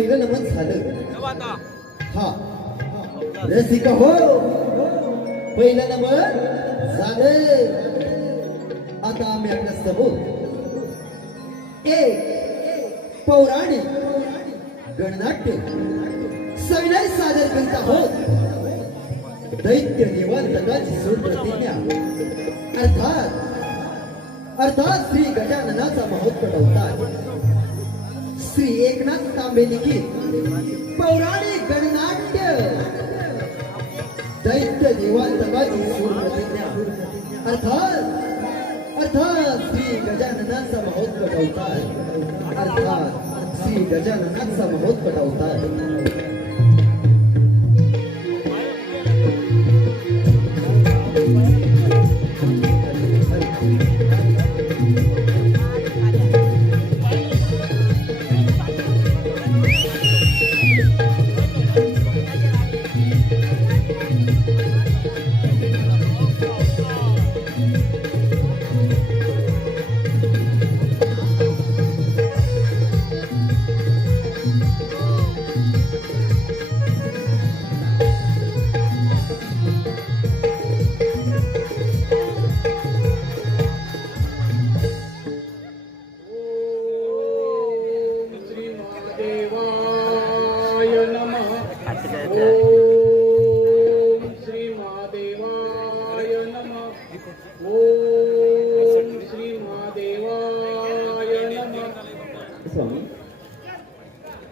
पहिलं नमन झालं. हा रसिक हो, पहिलं नमन झालं. आता आम्ही आपल्या समोर एक पौराणिक गणनाट्य सविनय सादर करीत आहोत. दैत्य निवांतकाची सूर प्रतिज्ञा अर्थात श्री गजाननाचा महोत्सव अवतार श्री एकनाथ तांबे लिखित पौराणिक गणनाट्य दैत्य निवांतकाची सूर प्रतिज्ञा अर्थात श्री गजाननाचा महोत्सव अवतार अर्थात श्री गजाननाचा महोत्सव अवतार.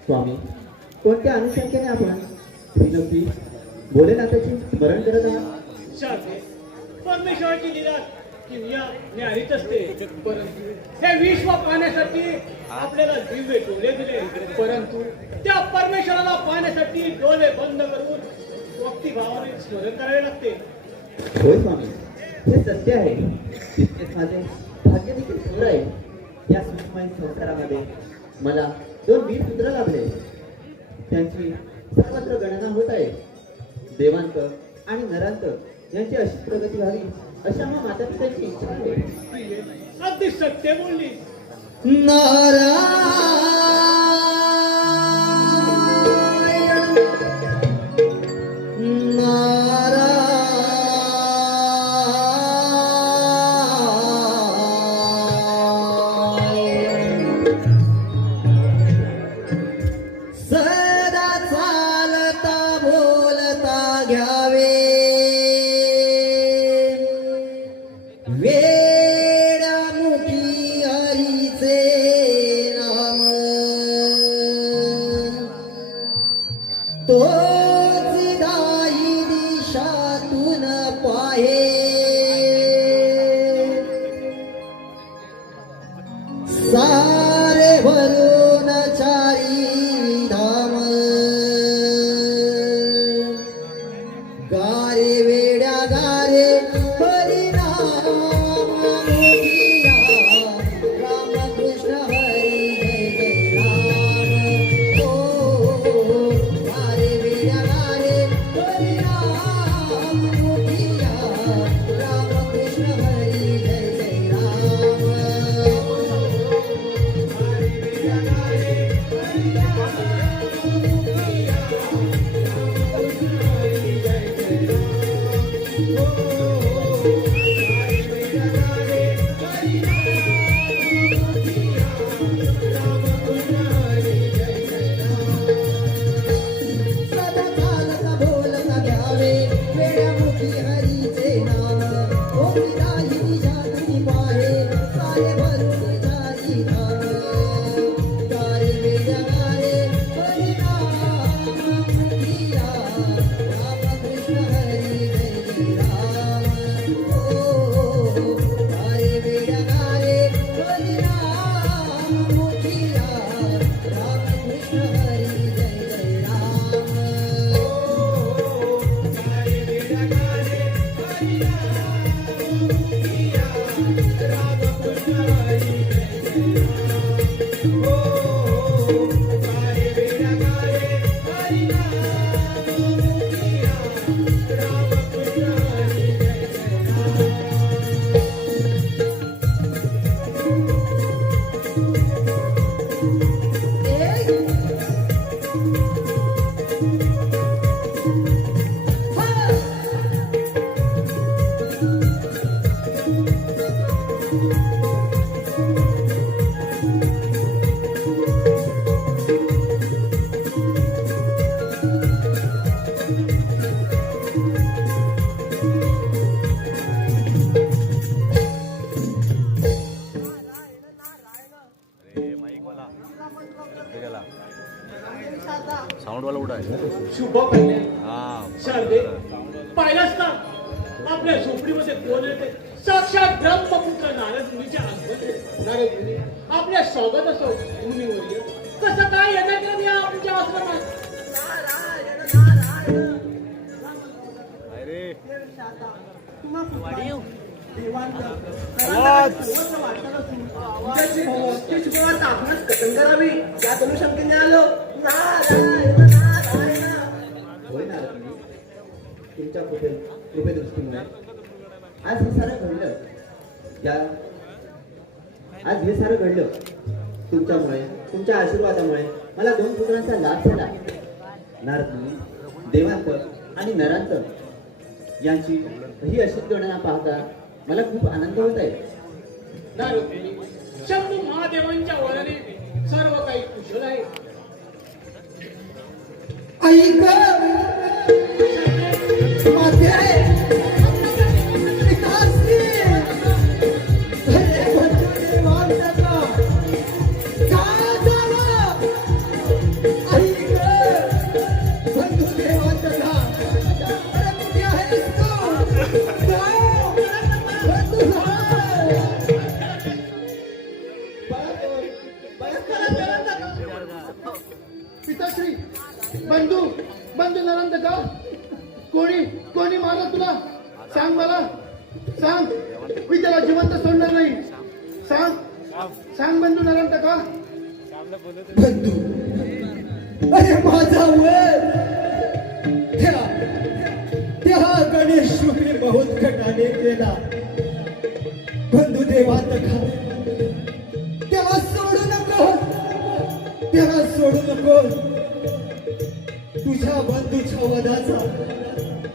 स्वामी, कोणत्या अनुशंकेने आपण श्रीनवती भोलेनाथाची स्मरण करत आहात? परमेश्वराची लीला किमया न्यारीच असते, परंतु हे विश्व पाहण्यासाठी आपल्याला दिव्य डोळे दिले, परंतु त्या परमेश्वराला पाहण्यासाठी डोळे बंद करून भक्तिभावाने स्मरण करावे लागते. होय स्वामी, हे सत्य आहे. तितकेच माझे भाग्य देखील सुंदर आहे. या सुखमय संसारामध्ये मला 2 वीर पुत्र लाभले. त्यांची सर्वत्र गणना होत आहे. देवांत आणि नरांत यांची अशीच प्रगती व्हावी अशा मग माता पित्याची इच्छा आहे. अगदी सत्य बोलली. सारे भरून चारी धाम गारे वेड्या गारे परिणाम मोठिया राम कृष्ण हरी जय जय राम. ओ गारे वेड्या साऊंड वाला उडा आहे शुभ कन्या हा शारदे पाहिलास का आपल्या झोपडीमध्ये कोण येते साक्षात ब्रह्मपुत्र नारद मुनीच्या अंगण नारद मुनी आपल्या स्वागत असो मुनीवर्य कसं काय येणार का मी आमच्या आश्रमात अरे होय ना रत्नी? तुमच्या कृपेदृष्टीमुळे आज हे सारं घडलं आज हे सारं घडलं तुमच्यामुळे तुमच्या आशीर्वादामुळे मला 2 पुत्रांचा लाभ झाला नारद मुनी देवांतर आणि नरांतर यांची ही अशी गणना पाहता मला खूप आनंद होत आहे नारद मुनी शंभू महादेवांच्या वराने सर्व काही कुशल आहे ऐक माते पिताश्री हे बंधुदेवांत का काय झालं ऐक बंधुदेवांत का अरे कुठे आहेस तू पिताश्री बंधू बंधू नरंद का कोणी मारलं तुला सांग मला सांग मी त्याला जिवंत सोडणार नाही सांग बंधू नरंद का बंधू अरे माझा वर त्या गणेश रूपी बहुत घटाने केला बंधू देवात का त्याला सोडू नको तुझ्या बंधूच्या वधाचा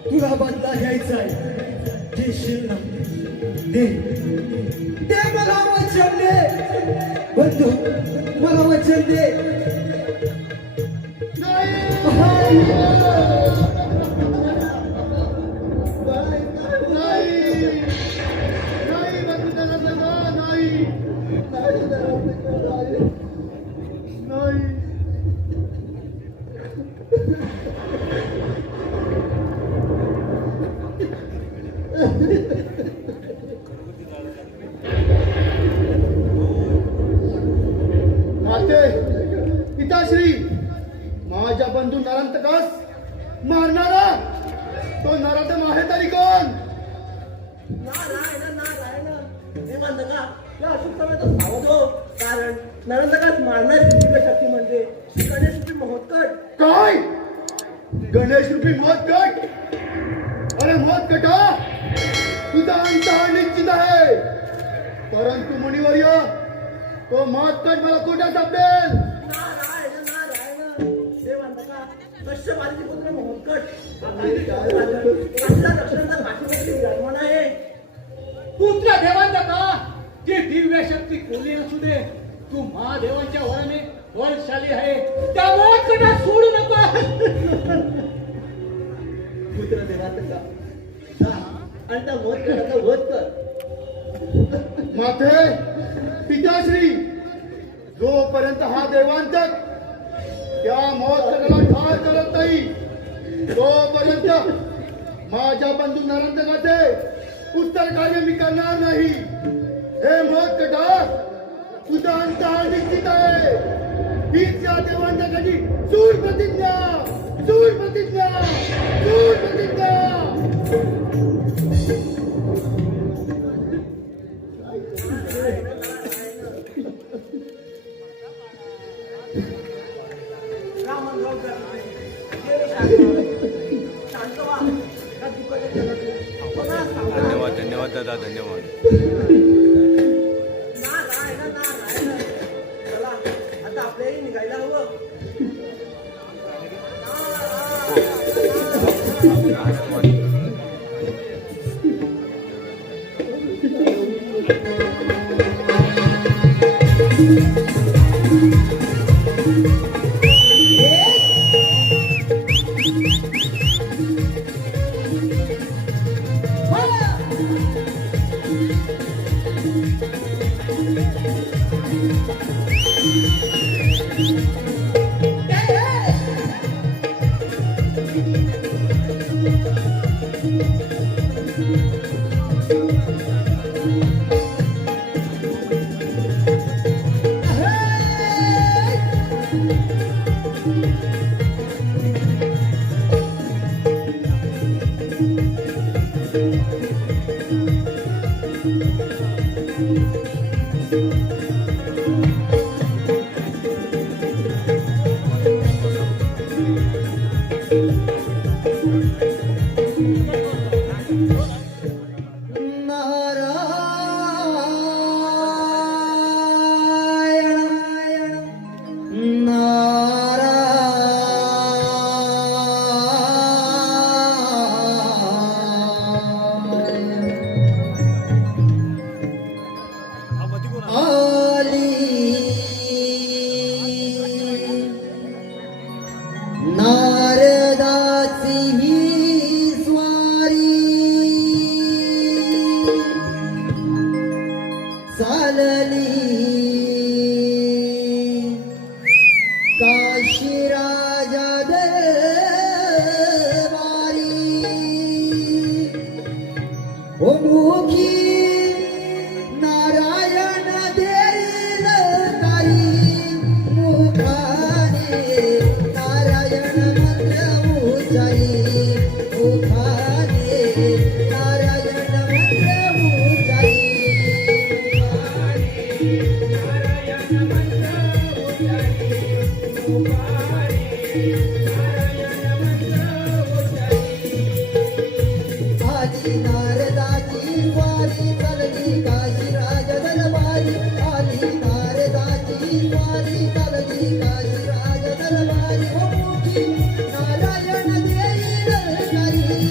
तुला बदला घ्यायचा आहे घेशील ना दे मला वचन दे बंधू मला वचन दे नाही बंधू नरंद का नाही माते पिताश्री माझ्या बंधू नरांतकास मारणारा तो नरांत आहे तरी कोण कारण नरंदकात मारणारी दिव्यशक्ती म्हणजे गणेश रूपी महोत्कट काय गणेश रूपी महोत्कट अरे महोत्कटा तुझा अंत हा निश्चित आहे परंतु मुनिवर्य तो महोत्कट मला कुठे सापडेल देवांतका कश्यपालीचे पुत्र महोत्कट आपल्या दक्षिणेचा काशीमध्ये विराजमान आहे पुत्र देवांत का जी दिव्य शक्ती कोणी असू दे तू महादेवांच्या वराने बलशाली आहे त्या मोहकडे सोडू नको पुत्र देवांतका जा आणि त्या महोत्कटाचा वध कर माते पिताश्री जोपर्यंत हा देवांतक त्या महोत्सवाला ठार करत नाही तोपर्यंत माझ्या बंधू नरंतकाचे उत्तर कार्य मी करणार नाही हे महोत्सटा तुझा अंत हा निश्चित आहे हीच या देवांतकाची सूर प्रतिज्ञा सूर प्रतिज्ञा सूर प्रतिज्ञा धन्यवाद धन्यवाद दादा धन्यवाद चला आता आपल्याही निघायला हवं नारदाची ही स्वारी चालली काशी राजा दरबारी ओ मुखी नारायण देईल काही मुखाने नारायण मंत्र उच्चारी मुखाने नारायण मंत्र उच्चारी आली नारदाची वारी चालली काशी राजा दरबारी आली नारदाची वारी चालली काशी राजा दरबारी ओ मुखी नारायण देईल काही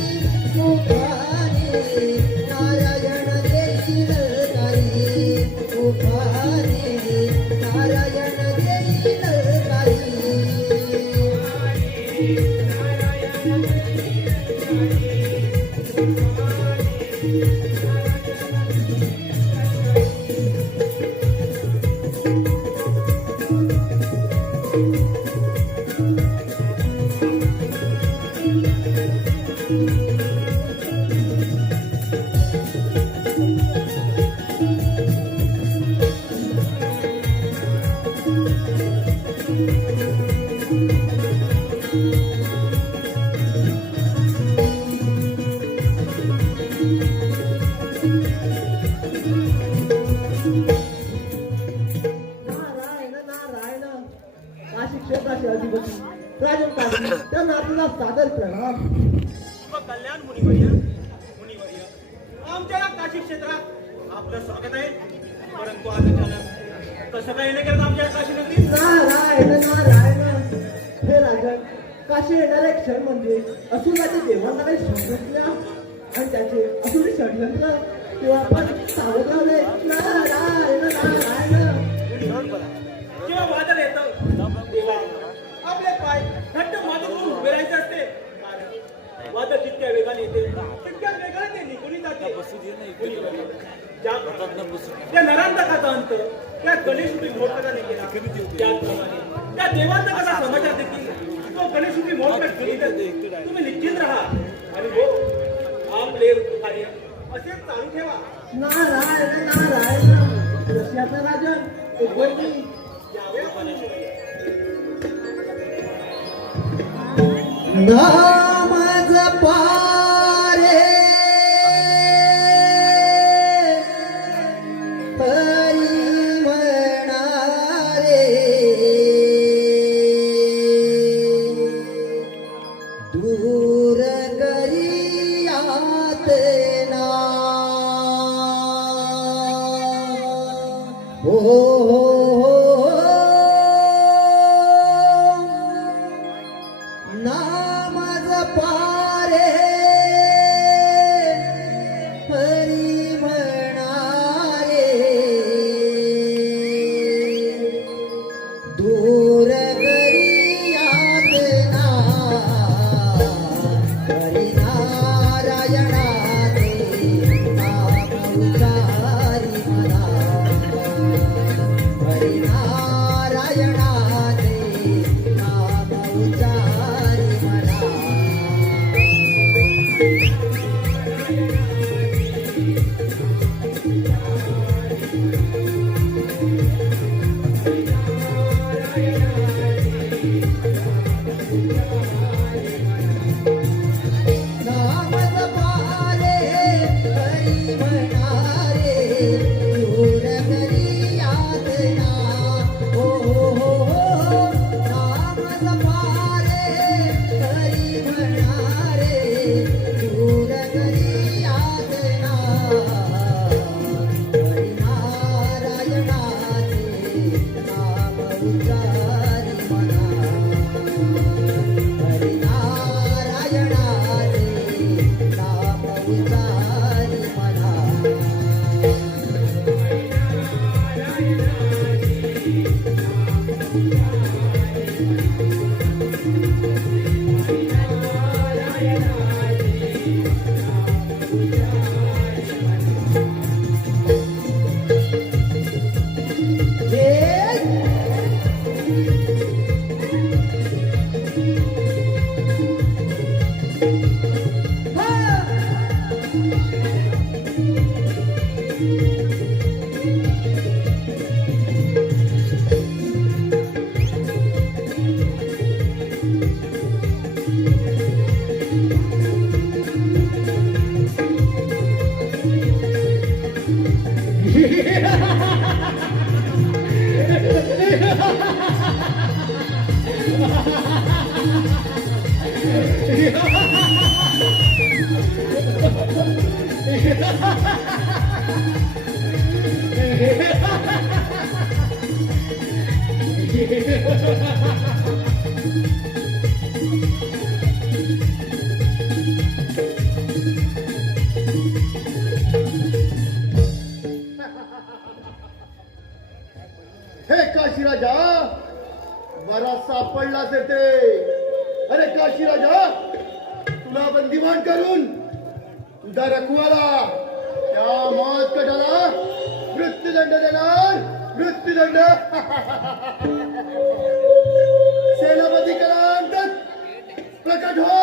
मुखाने नारायण देईल काही मुखाने नारायण देईल काही नारायण नारायण काशी क्षेत्राचे अधिपती राजन काशी त्या नातीला सादर प्रणाम. व कल्याण मुनिवर्य आमच्या या काशी क्षेत्रात आपलं स्वागत आहे. परंतु आज अचानक कसं काय येणे करत आमच्या या काशी नगरीत? नारायण नारायण हे राजन काशी येणारे क्षण म्हणजे असुराच्या देवांना काही समजल्या आणि त्याचे असुरी षडयंत्र किंवा आपण सावध राहणे. नारायण नारायण जेव्हा वादळ येतं तेव्हा आपले पाय घट्ट मागे करून उभे राहायचे असते. कारण वादळ जितक्या वेगाने येते तितक्या वेगाने ते निघून जाते. मुनिवर्य, त्या नरांतकाचा अंत त्या गणेशरूपी मोठ्याने केला त्याचप्रमाणे त्या देवांतकाचा समाचार देखील तो गणेशरूपी मोठ्या घेऊन जाते. तुम्ही निश्चित राहा आणि हो आपले कार्य असेच चालू ठेवा. नारायण नारायण रशियाचा राजन उद्भवली यावे आपण नाम जपारे हरी म्हणारे दूर करियात ना हो नाम जपारे हरी म्हणारे दूर करियात ना हरी नारायणाचे नाम उच्चारी म्हणा हरी नारायणाचे नाम उच्चारी म्हणा अरे काशी राजा, तुला बंदिवान करून तुझा रखवाला त्या मौत कटाला मृत्यूदंड देणार, मृत्यूदंड. सेनापती करा प्रकट हो.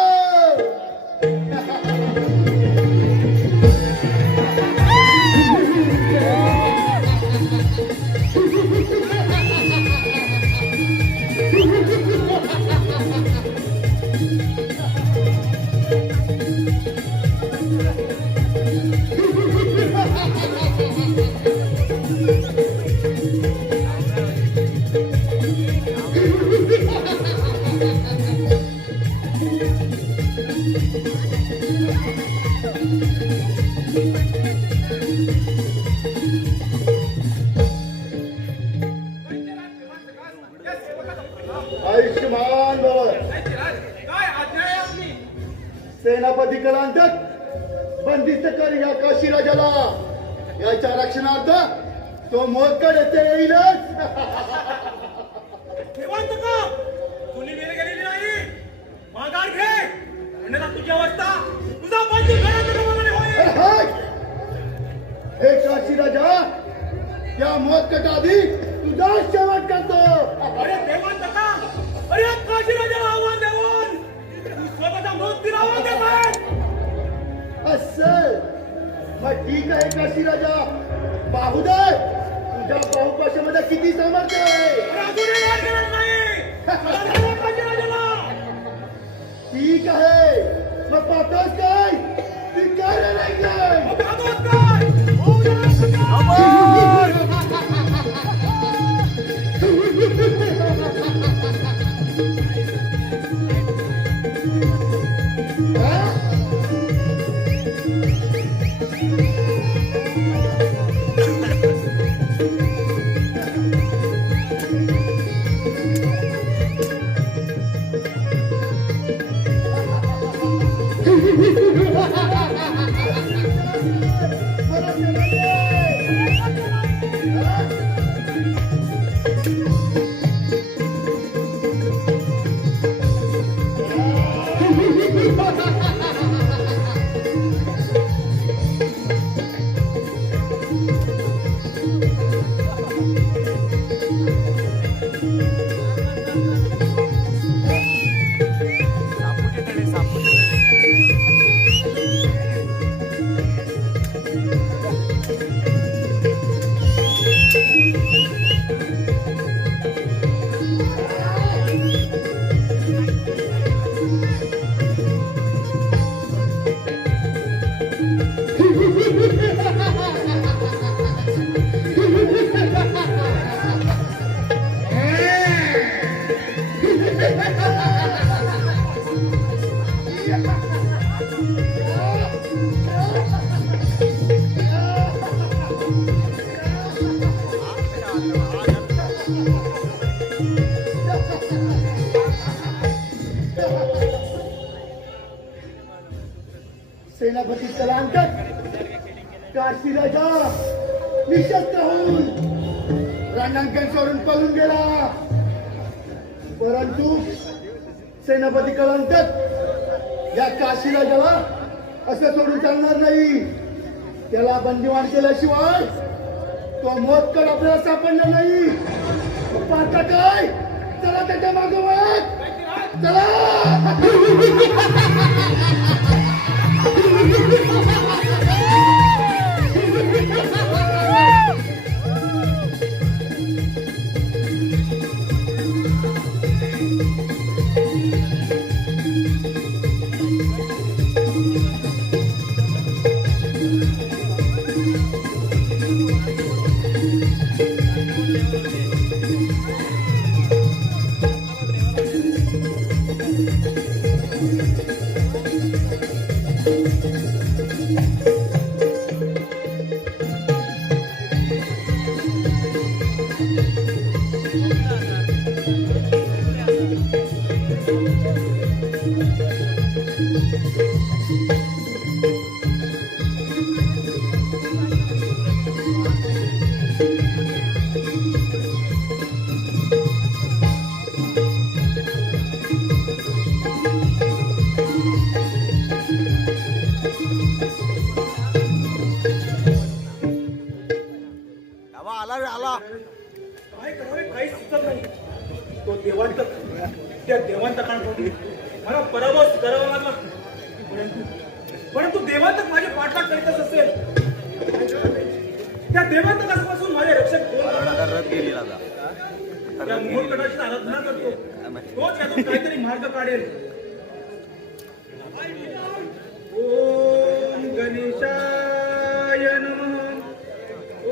आयुष्यमान भव. काय आज्ञा आहे आपली? सेनापती कलांतक बंदिस्त कर या काशी राजाला. याच्या रक्षणार्थ तो मोदकड येथे येईलच. ठेवंत का तुली वेळ गेलेली नाही. माघार घे, अन्यथा तुझी अवस्था तुझा बंधू घरात गमावणे होईल. अरे हाय! हे काशी राजा, त्या मोदकट आधी तुझा शेवट करतो. अरे देवंत का, अरे काशी राजाला आव्हान देऊन तू स्वतःचा मृत्यूला आव्हान देत आहे. असं मग ठीक आहे काशी राजा, पाहू दे तुझ्या बाहुपाशामध्ये किती सामर्थ्य आहे. अरे अजूनही वाद करत नाही. चला चला काशी राजाला. ठीक आहे, मग पाहतोस काय ती काय नाही काय. मग आदोस काय? होऊ दे सका. सेनापती कलांतक काशी राजा निशस्त्र होऊन रणांगण सोडून पळून गेला. परंतु सेनापती कलांतक या काशी राजाला असं सोडून चालणार नाही. त्याला बंदिवान केल्याशिवाय तो मोदकड आपल्याला सापडणार नाही. पाहता काय, चला त्याच्या मागे वळा. चला. त्या देवांतकांकडून मला पराभव करावा लागला. परंतु देवांतक माझे पाठलाग करीतच असेल. त्या देवांतकापासून माझे रक्षक कोण करणार? रथ गेली दादा. त्या मोहकटाची आराधना करतो. तोच यातून काहीतरी मार्ग काढेल. ओम गणेशाय नमः.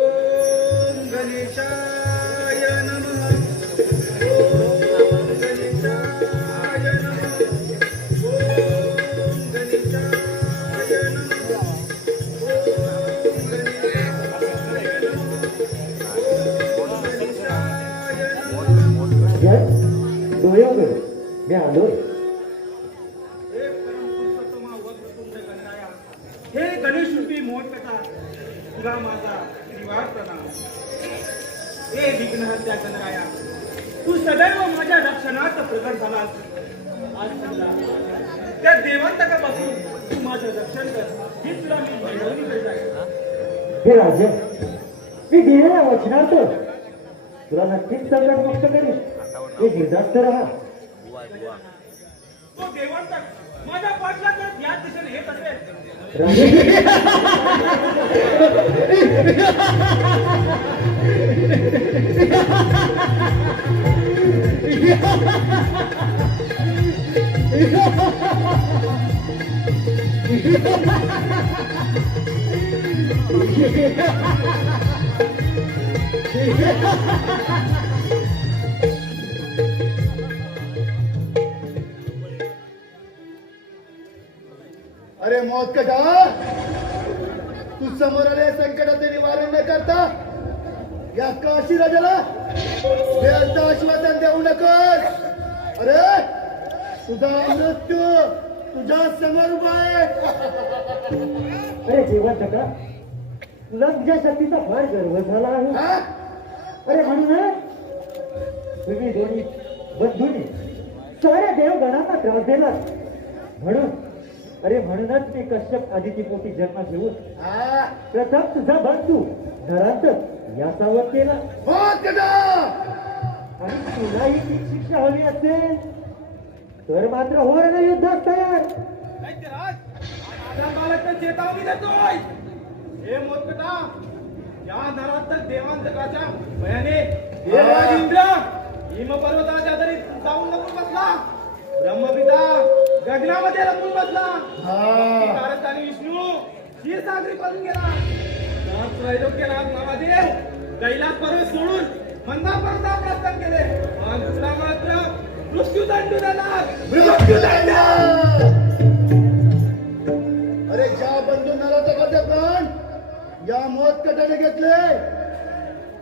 ओम गणेशाय नमः. ओम गणेशाय नमः. ओम गणेशाय नमः. ओम गणेशाय नमः. डोळे उघड, मी आलोय. हे परमपुरुषोत्तमा वक्रतुंड गणराया, हे गणेश रूपी मोठकटा, तुला माझा निवार प्रणाम. हे विघ्नहर्त्या गणराया, तू सदैव माझ्या रक्षणात प्रकट झालास. आज तुला त्या देवांतकापासून तू माझं रक्षण कर, ही तुला मी विनवणी करीत आहे. हे राजा, मी दिलेल्या वचनार्थ तुला नक्कीच संकट मुक्त करीन. हे निर्धास्त राहा. तो देवांतक माझ्या पाठलाग या दिशेने येत असेल. अरे मौत कटा, तू समोर आले संकटाचे निवारण न करता या काशी राजाला व्यर्थ आश्वासन देऊ नकोस. अरे तुझा मृत्यू तुझ्या समोर उभा आहे. अरे जीवन का तुला तुझ्या शक्तीचा फार गर्व झाला आहे. हा? अरे म्हणून तुम्ही दोन्ही बंधूंनी साऱ्या देवगणांना त्रास दिला. म्हणूनच मी कश्यप आदिती पोटी जन्म घेऊन हा? प्रथम तुझा बंधू नरांतक याचावर केला. मौत कटा, आणि तुलाही ती शिक्षा हवी असेल तर मात्र हो ना युद्धात तयार. माझ्या बालकाला चेतावणी देतोय. हे मोदकटा, या नरांतक देवांतकाच्या भयाने देवराज इंद्र हिम पर्वताच्या दरी जाऊन लपून बसला. ब्रह्मपिता गगनामध्ये लपून बसला. कारक आणि विष्णू क्षीरसागरी पळून गेला. त्रैलोक्यनाथ महादेव कैलास पर्वत सोडून मंदार पर्वतावर प्रस्थान केले. आणि तुला मात्र मृत्यूदंड देणार. मृत्यूदंड. अरे ज्या बंधू नरातकाचे प्राण या मौत कटाने घेतले,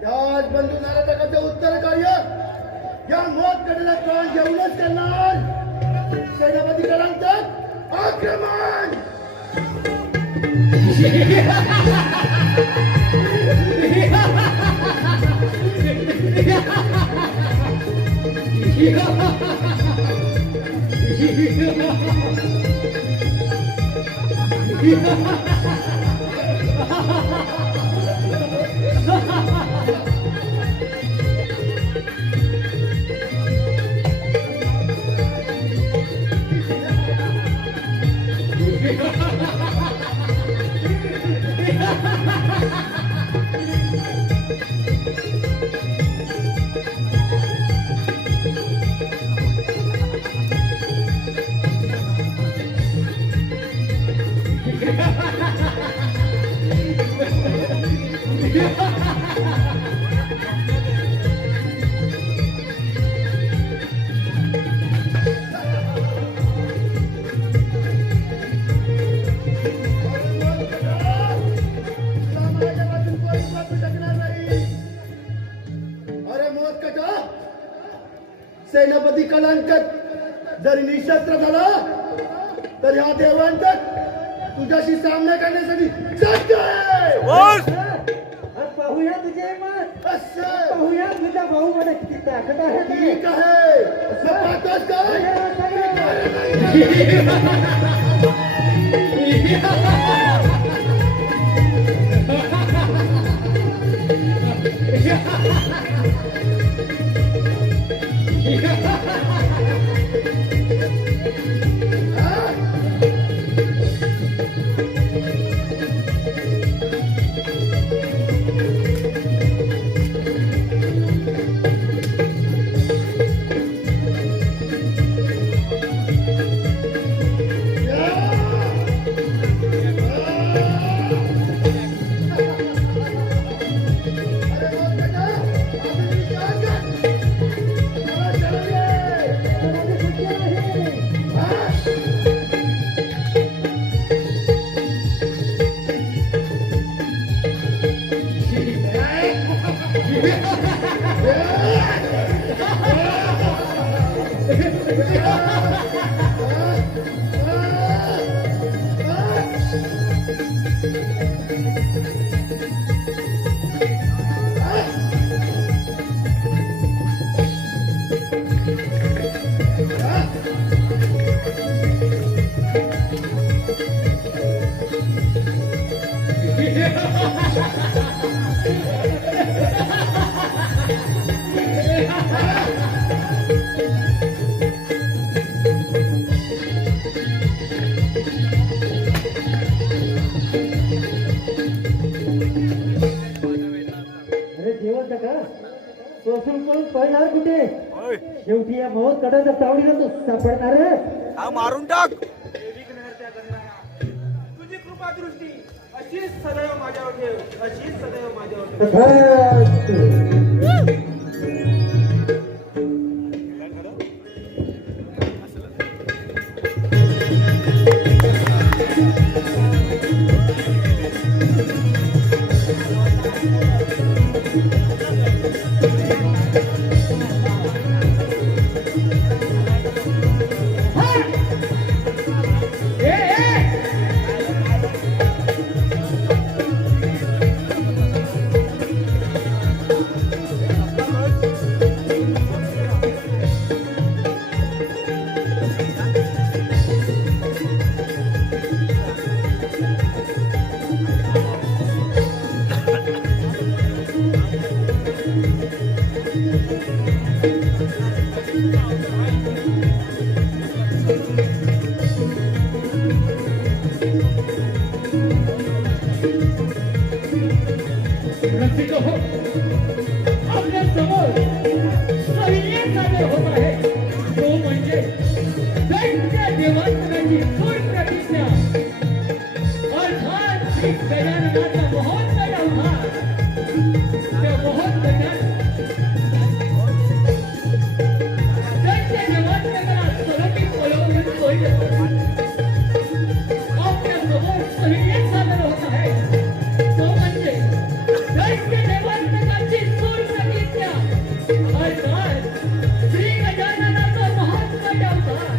त्याच बंधू नरातकाचे उत्तर कार्य या मौत कटाने प्राण घेऊनच करणार. सेनापती कलांतक आक्रमण. सेनापती कलांकट जर निशस्त्र झाला तर या देवांतक तुझ्याशी सामना करण्यासाठी सज्ज आहे. पाहूया तुझे मत. असं पाहूया तुझ्या भाऊ मध्ये किती ताकद आहे ते. ठीक आहे. असं पाहतोस काय? अरे जेवण का सोसून करून पळणार कुठे ओय, शेवटी या महोत कडाच्या तावडीला तू सापडणार रे. हा मारून टाक. तुझी कृपा दृष्टी अशीच सदैव माझ्यावर ठेव, अशीच सदैव माझ्यावर ठेव. तथास्तु. रसिक हो, आपल्या समोर सैन्य सादर होत आहे. तो म्हणजे दैत्य देवांतराची थोर प्रतिज्ञा, अर्थात श्री गजाननाचा महोत्सव अवतार. त्या महोत्सवात दैत्य देवांतराला स्वरूपी बोलवून होईल. आपल्या समोर सैन्य सादर होत आहे. तो म्हणजे दैत्य देवांतकाची थोर प्रतिज्ञा, अर्थात श्री गजाननाचा महोत्सव अवतार.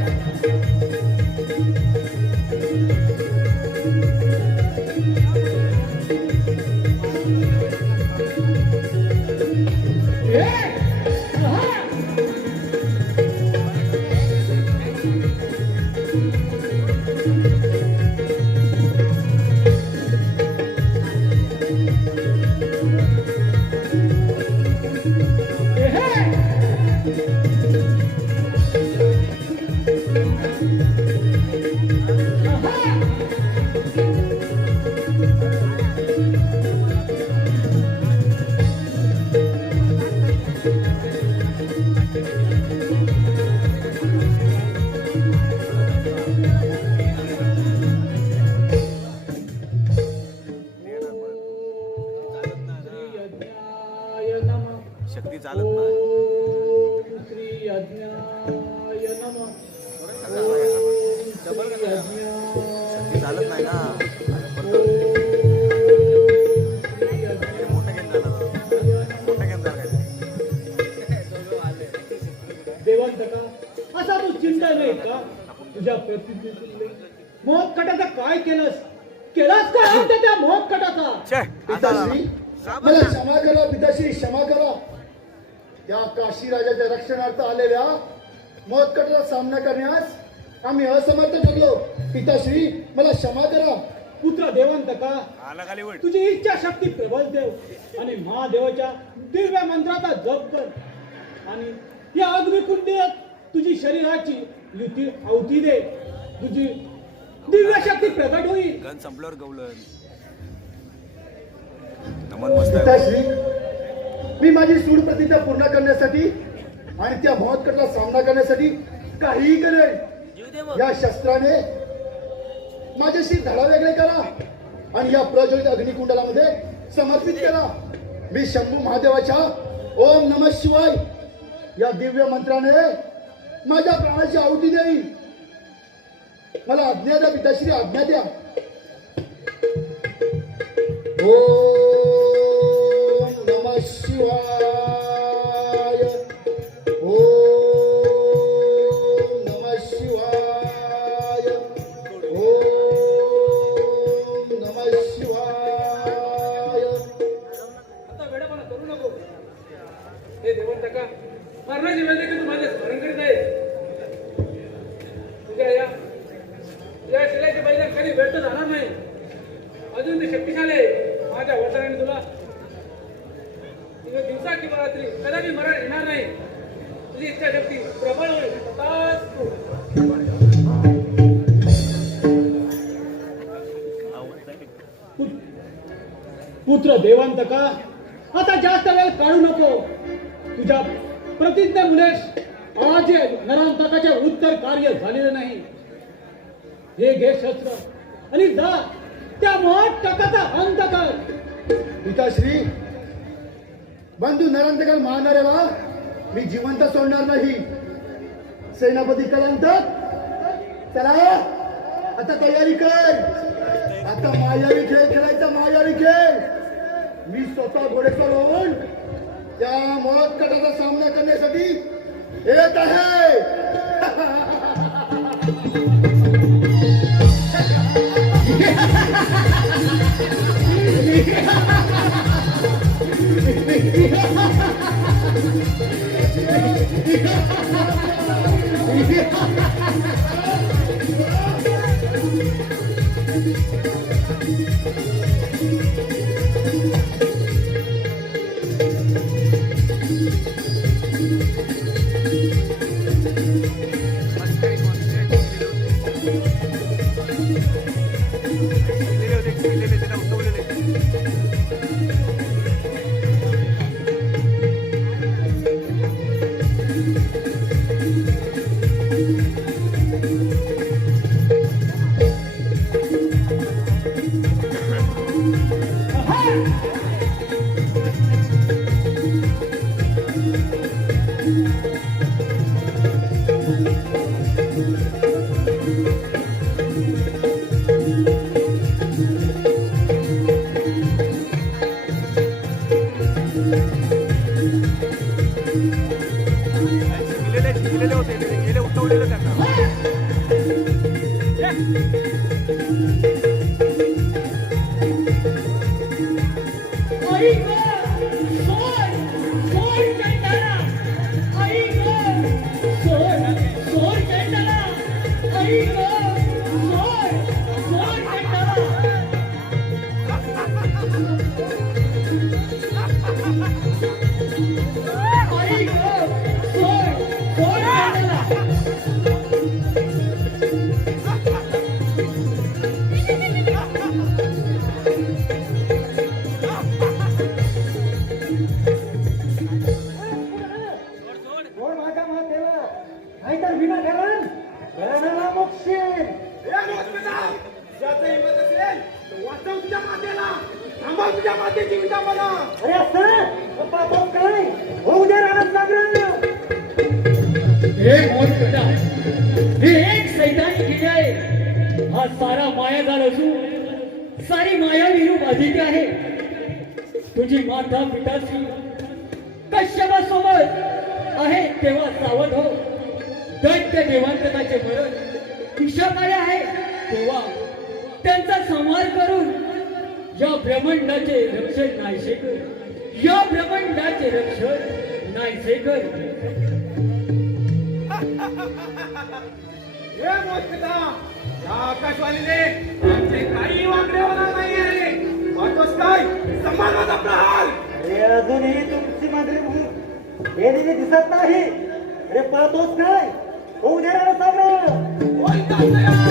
शक्ती चालत नाही. ओम श्री यज्ञाय नमः. ओम श्री यज्ञाय शक्ती चालत नाही ना. देवांतका, असा तू चिंता नाही का तुझ्या प्रतिनिधीने? मोहकटाचा काय केलास काय अंत त्या मोहकटाचा? छे, आता आला. पिताश्री मला क्षमा करा, पिताश्री क्षमा करा. या काशी राजाच्या रक्षणार्थ आलेल्या मोहकटाचा सामना करण्यास आम्ही असमर्थ ठरलो. पिताश्री मला क्षमा करा. पुत्र देवांतका, आला खाली वळ. तुझी इच्छा शक्ती प्रबल देव आणि महादेवाच्या दिव्य मंत्राचा जप कर आणि या अग्निकुंडात तुझी शरीराची युती आहुती दे. तुझी दिव्य शक्ती प्रकट होईल. गण संपल्यावर गवलन. नमन मस्त आहे. पिताश्री मी माझी सूड प्रतिज्ञा पूर्ण करण्यासाठी आणि त्या मोहकटाला सामना करण्यासाठी काहीही करेन. या शस्त्राने माझ्याशी धडा वेगळे करा आणि या प्रज्वलित अग्निकुंडामध्ये समर्पित करा. मी शंभू महादेवाच्या ओम नमः शिवाय या दिव्य मंत्राने माझ्या प्राणाची आहुती देईल. मला आज्ञा द्या पिताश्री, आज्ञा द्या. ओम नमः शिवाय. ओम नमः शिवाय. भेट तर जाणार नाही. अजून ते शक्तिशाली आहे. माझ्या वडिलांनी तुला दिवसा किंवा रात्री कदापि मरण येणार नाही. तुझी इच्छाशक्ती प्रबळ होईल. तथास्तु. पुत्र देवांतका, आता जास्त वेळ काढू नको. तुझ्या प्रतिज्ञेमुळेच आज नरांतकाचे उत्तर कार्य झालेले नाही. हे घे शस्त्र आणि जा त्या महाटकाचा अंत कर. पिताश्री, बंधू नरंतकर मारणाऱ्याला मी जिवंत सोडणार नाही. सेनापती कलांतक, चला आता तयारी कर. आता मायावी खेळ खेळायचा, मायावी खेळ. मी स्वतः घोडेस्वार होऊन त्या महोत्कटाचा सामना करण्यासाठी येत आहे. शिकलेले होते ते गेले उठवलेलं त्यांना. नाहीतर विनाकारण घराण्याला मोक्षील. ज्याचं हिंमत असेल तर वाचव तुझ्या मातेला, थांबव तुझ्या मातेची विटांबना. अरे असं पापात काय होऊ दे राहणार जागरण. हे मोठा, हे एक सैतानी किडे आहे. हा सारा मायाजाल असून सारी माया विरू बाधित आहे. तुझी माता पिताची कश्यपासोबत आहे तेव्हा सावध हो. दैत्य देवांतकाचे मरण विषाकारी आहे तेव्हा त्यांचा संहार करून या ब्रह्मांडाचे रक्षण नाहीसे कर. या ब्रह्मांडाचे रक्षण नाहीसे कर. हे मोठा, या आकाशवाणीने आमचे काही वागणे होणार नाही आहे. वाटतोस काय समाजाचा प्रहार. हे अजूनही तुमची मातृभूमी हे दिसत नाही. अरे पाहतोस काय होऊ दे राहणार जागरण. बोलतात तयार.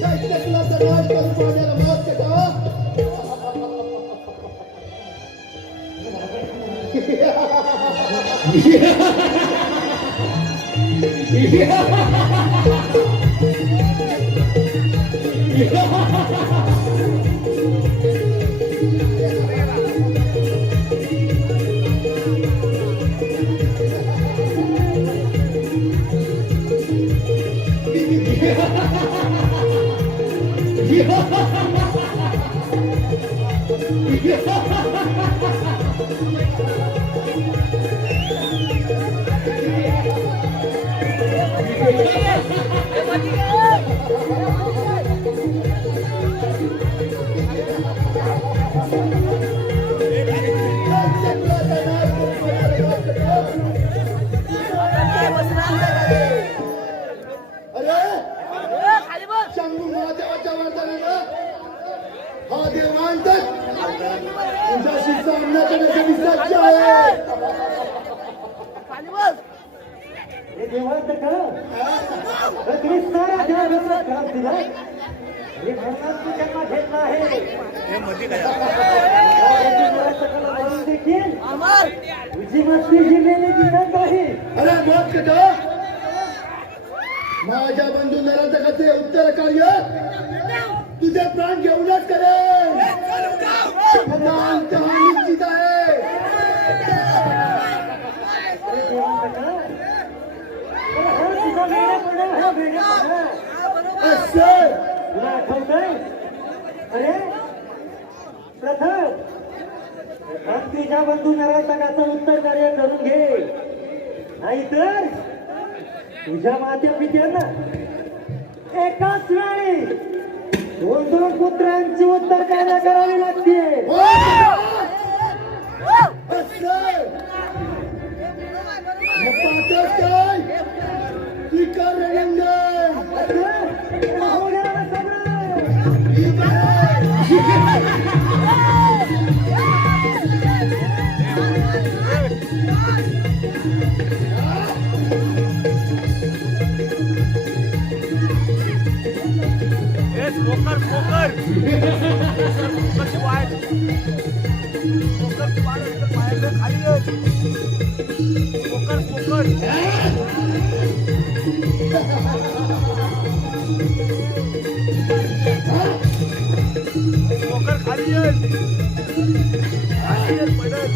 दैत्यकुलाचा राज करून पाहण्याला मत केला. शंभू महादेवाच्या वरदानानं हा देवांत तुझ्याशी सामना करण्यासाठी सज्ज आहे. हे देवांत का तुम्ही सारा देवाचा त्रास दिला हे म्हणतात तू जन्म घेतला आहे सकल मारून देखील तुझी मस्ती जिल्ह्याने दिसत आहे. अरे मत केटा माझ्या बंधू नराधकाचे उत्तर कार्य तुझे प्राण घेऊनच करेल. आता अंतहा निश्चित आहे. असं तुला आठवतंय अरे प्रथम तुझ्या बंधू नराधकाचं उत्तर कार्य करून घे नाहीतर तुझ्या मात्या पित्यांना एकाच वेळी दोन पुत्रांची उत्तर कार्य करावी लागते. असं पाहतोस काय स्वीकार रंगन. ठीक आहे. स्मोकर स्मोकर स्मोकरची वाट स्मोकरची वाट इथं पायाचं खाली आहे. स्मोकर स्मोकर स्मोकर खाली आहे. खाली आहे पडत.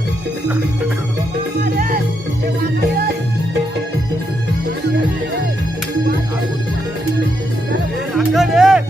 नागन आहे.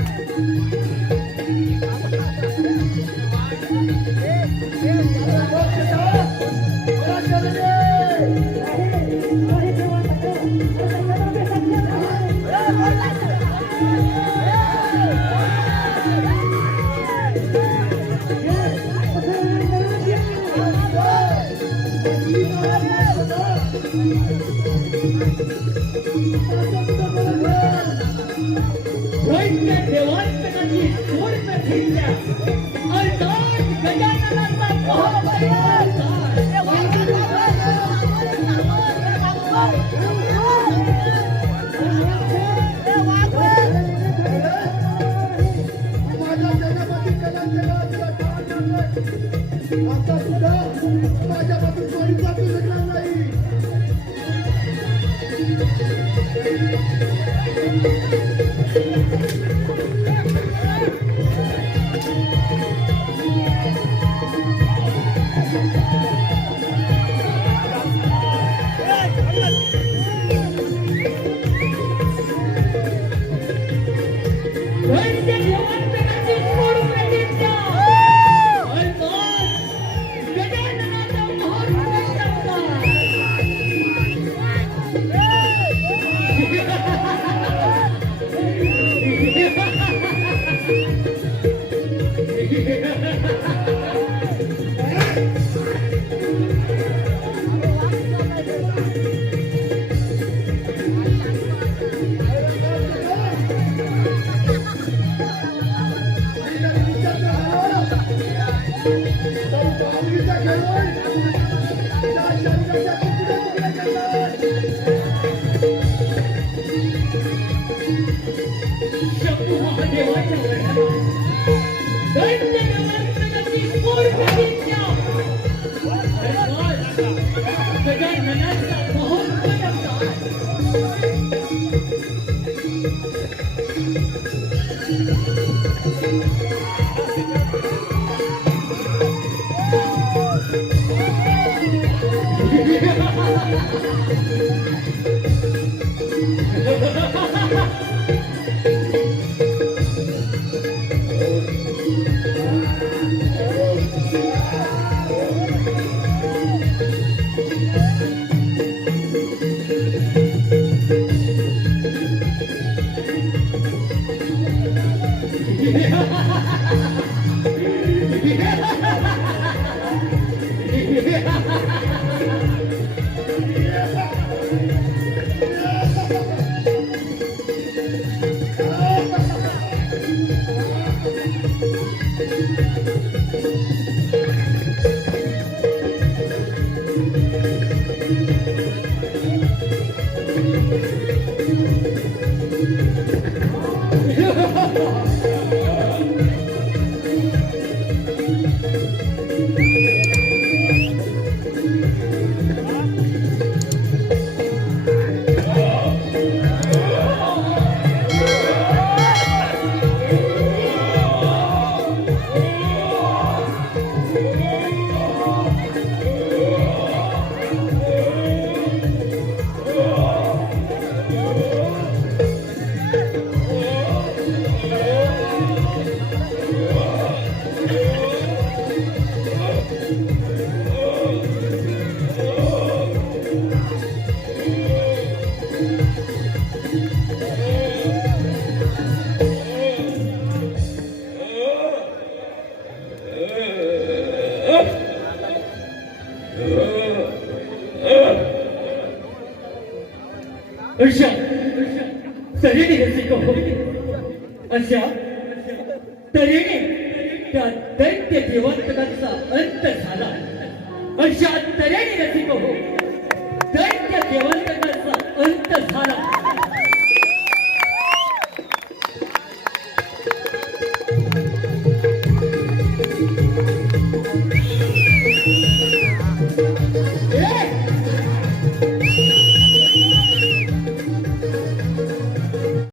माझ्यापासून कोणी वाचू शकणार नाही. अशा तऱ्हेने रसिक हो, अशा तऱ्हेने त्या दैत्य देवांतकाचा अंत झाला. अशा तऱ्हेने रसिक हो